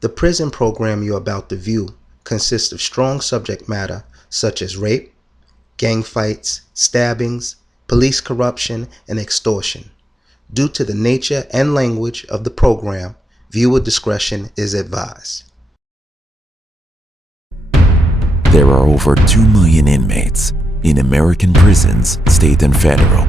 The prison program you're about to view consists of strong subject matter such as rape, gang fights, stabbings, police corruption, and extortion. Due to the nature and language of the program, viewer discretion is advised. There are over 2 million inmates in American prisons, state and federal.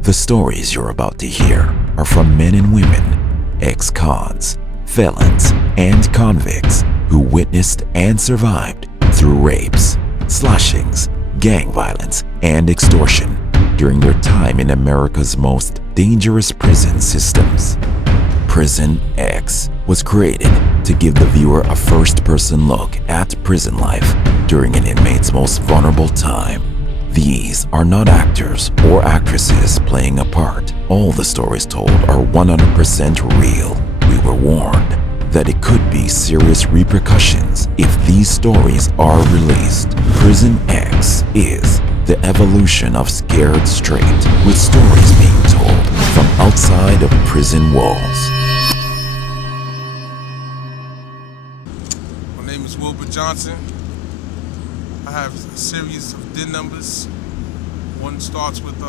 The stories you're about to hear are from men and women, ex-cons, felons, and convicts who witnessed and survived through rapes, slashings, gang violence, and extortion during their time in America's most dangerous prison systems. Prison X was created to give the viewer a first-person look at prison life during an inmate's most vulnerable time. These are not actors or actresses playing a part. All the stories told are 100% real. We were warned that it could be serious repercussions if these stories are released. Prison X is the evolution of Scared Straight, with stories being told from outside of prison walls. My name is Wilbur Johnson. I have a series of DIN numbers. One starts with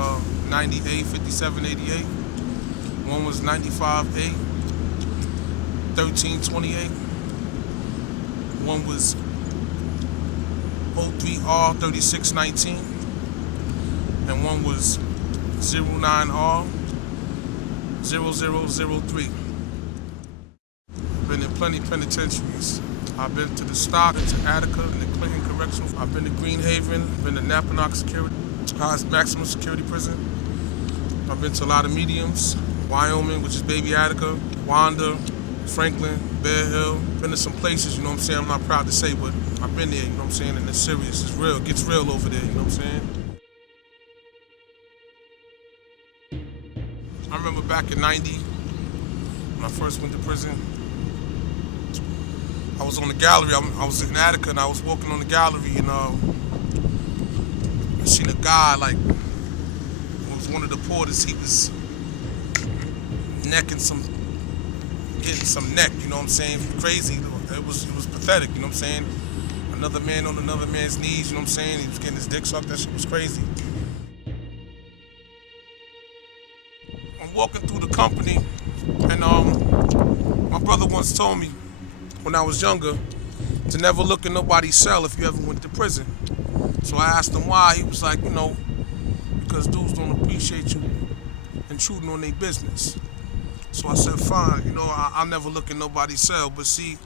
98, 57, 88. One was 95, 8, 13, 28. One was 03R, 36, 19. And one was 09R, 0003. I've been in plenty penitentiaries. I've been to the Stock, to Attica, and the Clinton Correctional. I've been to Greenhaven, been to Napanock Security, highest maximum security prison. I've been to a lot of mediums, Wyoming, which is Baby Attica, Wanda, Franklin, Bear Hill. Been to some places, you know what I'm saying, I'm not proud to say, but I've been there, you know what I'm saying, and it's serious, it's real, it gets real over there, you know what I'm saying? I remember back in 90, when I first went to prison, I was on the gallery. I was in Attica and I was walking on the gallery and I seen a guy like, it was one of the porters. He was getting some neck, you know what I'm saying? Crazy. It was pathetic, you know what I'm saying? Another man on another man's knees, you know what I'm saying? He was getting his dick sucked. That shit was crazy. I'm walking through the company and my brother once told me, when I was younger, to never look in nobody's cell if you ever went to prison. So I asked him why. He was like, you know, because dudes don't appreciate you intruding on their business. So I said, fine, you know, I'll never look in nobody's cell. But see,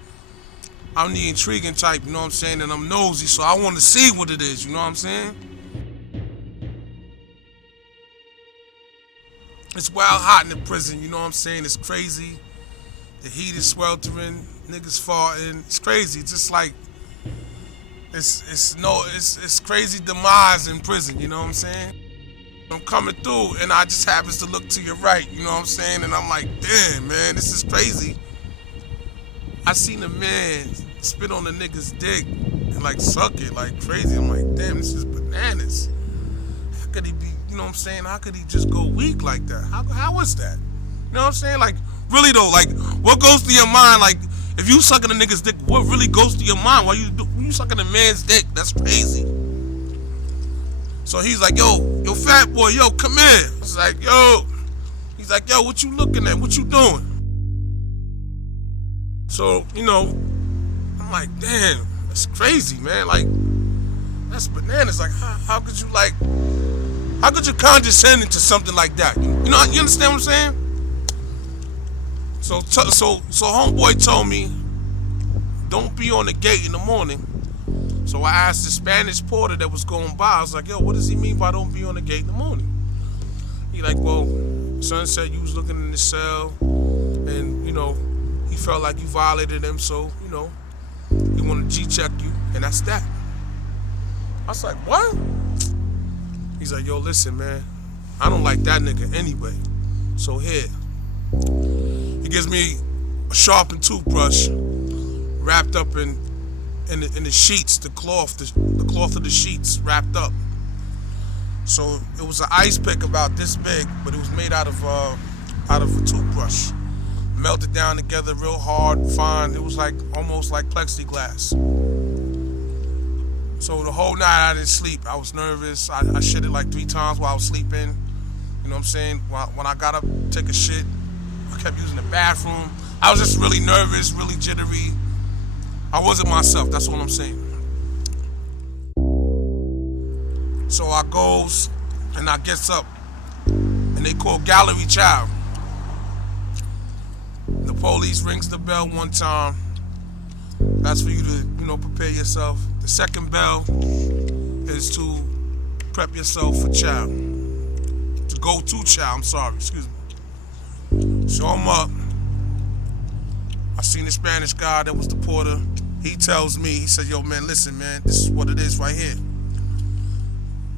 I'm the intriguing type, you know what I'm saying? And I'm nosy, so I want to see what it is, you know what I'm saying? It's wild hot in the prison, you know what I'm saying? It's crazy. The heat is sweltering, niggas farting. It's crazy. It's just like it's crazy demise in prison, you know what I'm saying? I'm coming through and I just happens to look to your right, you know what I'm saying? And I'm like, damn man, this is crazy. I seen a man spit on a nigga's dick and like suck it like crazy. I'm like, damn, this is bananas. How could he be, you know what I'm saying? How could he just go weak like that? How is that? You know what I'm saying? Like, really though, like, what goes through your mind? Like, if you sucking a nigga's dick, what really goes through your mind? Why you sucking a man's dick? That's crazy. So he's like, yo, fat boy, yo, come here. I was like, yo. He's like, yo, what you looking at? What you doing? So, you know, I'm like, damn, that's crazy, man. Like, that's bananas. Like, how could you condescend into something like that? You know, you understand what I'm saying? So homeboy told me, don't be on the gate in the morning. So I asked the Spanish porter that was going by, I was like, yo, what does he mean by don't be on the gate in the morning? He like, well, son said you was looking in the cell and, you know, he felt like you violated him, so, you know, he wanted to G-check you, and that's that. I was like, what? He's like, yo, listen, man, I don't like that nigga anyway. So here. He gives me a sharpened toothbrush wrapped up in the sheets, the cloth of the sheets wrapped up. So it was an ice pick about this big, but it was made out of a toothbrush. melted down together real hard, fine. It was like almost like plexiglass. So the whole night I didn't sleep. I was nervous. I shitted like 3 times while I was sleeping. You know what I'm saying? When I got up to take a shit, I kept using the bathroom. I was just really nervous, really jittery. I wasn't myself, that's what I'm saying. So I goes and I gets up and they call gallery child. The police rings the bell one time. That's for you to, prepare yourself. The second bell is to prep yourself for child. To go to child, I'm sorry, excuse me. So I'm up. I seen the Spanish guy that was the porter. He tells me, he said, yo man, listen man, this is what it is right here.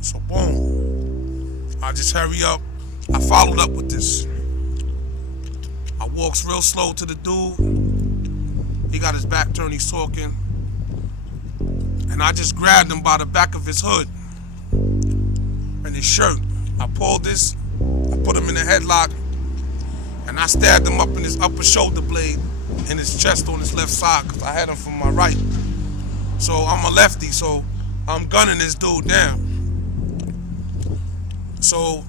So boom, I just hurry up. I followed up with this. I walks real slow to the dude. He got his back turned, he's talking. And I just grabbed him by the back of his hood and his shirt. I pulled this, I put him in a headlock, and I stabbed him up in his upper shoulder blade in his chest on his left side because I had him from my right. So I'm a lefty, so I'm gunning this dude down. So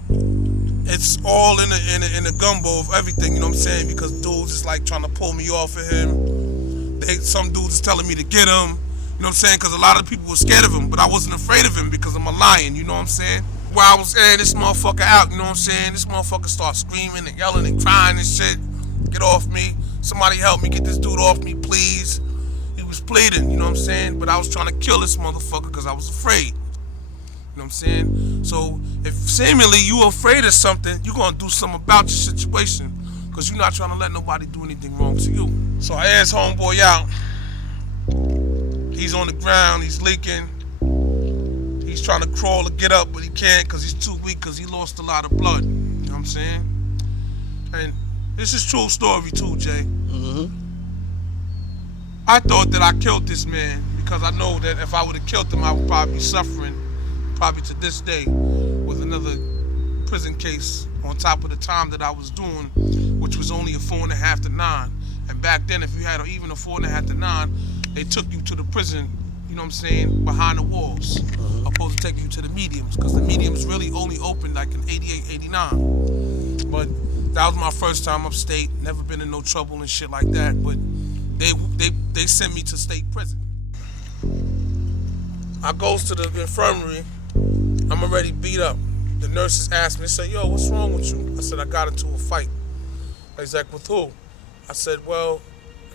it's all in the gumbo of everything, you know what I'm saying? Because dudes is like trying to pull me off of him. Some dudes is telling me to get him, you know what I'm saying? Because a lot of the people were scared of him, but I wasn't afraid of him because I'm a lion, you know what I'm saying? While I was saying this motherfucker out, you know what I'm saying? This motherfucker starts screaming and yelling and crying and shit. Get off me. Somebody help me, get this dude off me, please. He was pleading, you know what I'm saying? But I was trying to kill this motherfucker because I was afraid. You know what I'm saying? So if seemingly you afraid of something, you're going to do something about your situation because you're not trying to let nobody do anything wrong to you. So I asked homeboy out. He's on the ground, he's leaking. He's trying to crawl or get up, but he can't because he's too weak because he lost a lot of blood. You know what I'm saying? And this is true story too, Jay. Mm-hmm. I thought that I killed this man because I know that if I would have killed him, I would probably be suffering, probably to this day, with another prison case on top of the time that I was doing, which was only a 4.5 to 9. And back then, if you had even a 4.5 to 9, they took you to the prison, you know what I'm saying, behind the walls, opposed to taking you to the mediums, because the mediums really only opened like in 88, 89. But that was my first time upstate, never been in no trouble and shit like that, but they sent me to state prison. I goes to the infirmary, I'm already beat up. The nurses asked me, they said, yo, what's wrong with you? I said, I got into a fight. He's like, with who? I said, well,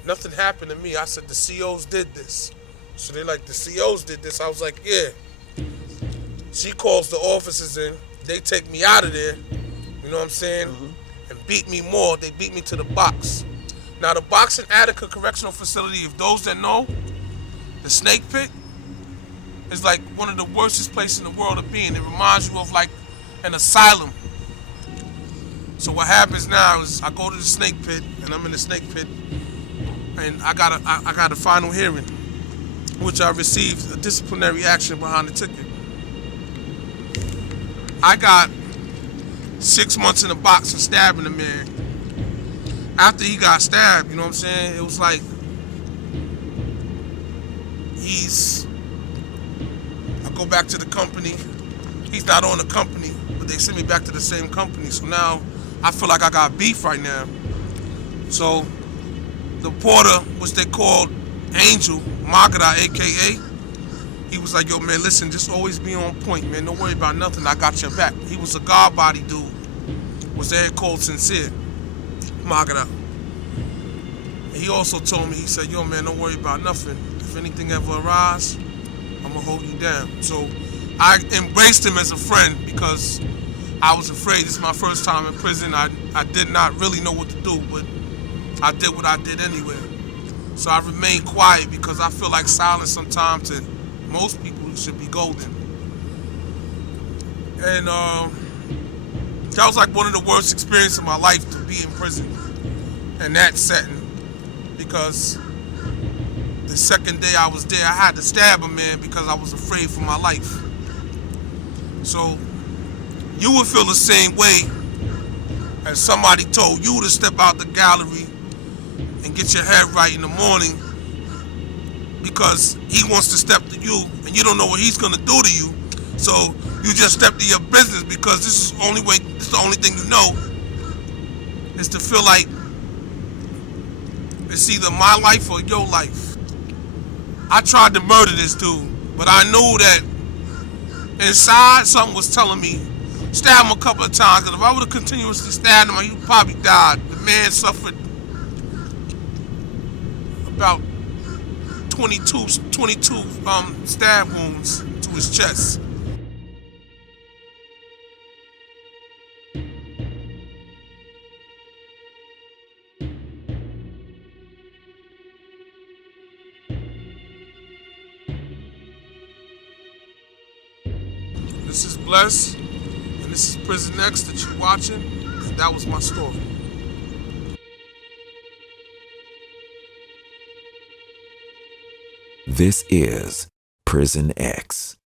nothing happened to me. I said, the COs did this. So they like, the COs did this? I was like, yeah. She calls the officers in, they take me out of there, you know what I'm saying, and beat me more. They beat me to the box. Now the box in Attica Correctional Facility, if those that know, the snake pit is like one of the worstest places in the world to be in. It reminds you of like an asylum. So what happens now is I go to the snake pit, and I'm in the snake pit, and I got a final hearing, which I received a disciplinary action behind the ticket. I got 6 months in the box for stabbing a man. After he got stabbed, you know what I'm saying, it was like I go back to the company. He's not on the company, but they sent me back to the same company. So now I feel like I got beef right now. So the porter, which they called Angel, Magada, AKA, he was like, yo, man, listen, just always be on point, man. Don't worry about nothing. I got your back. He was a guard body dude. Was there called Sincere, Magada. He also told me, he said, yo, man, don't worry about nothing. If anything ever arises, I'm going to hold you down. So I embraced him as a friend because I was afraid. This is my first time in prison. I did not really know what to do, but I did what I did anyway. So I remained quiet because I feel like silence sometimes to most people should be golden. And that was like one of the worst experiences of my life, to be in prison in that setting, because the second day I was there, I had to stab a man because I was afraid for my life. So you would feel the same way as somebody told you to step out the gallery and get your head right in the morning, because he wants to step to you and you don't know what he's gonna do to you. So you just step to your business because this is the only way, this is the only thing you know, is to feel like it's either my life or your life. I tried to murder this dude, but I knew that inside something was telling me, stab him a couple of times, because if I would have continuously stabbed him, he would probably died. The man suffered about 22 stab wounds to his chest. This is Bless, and this is Prison X that you're watching, and that was my story. This is Prison X.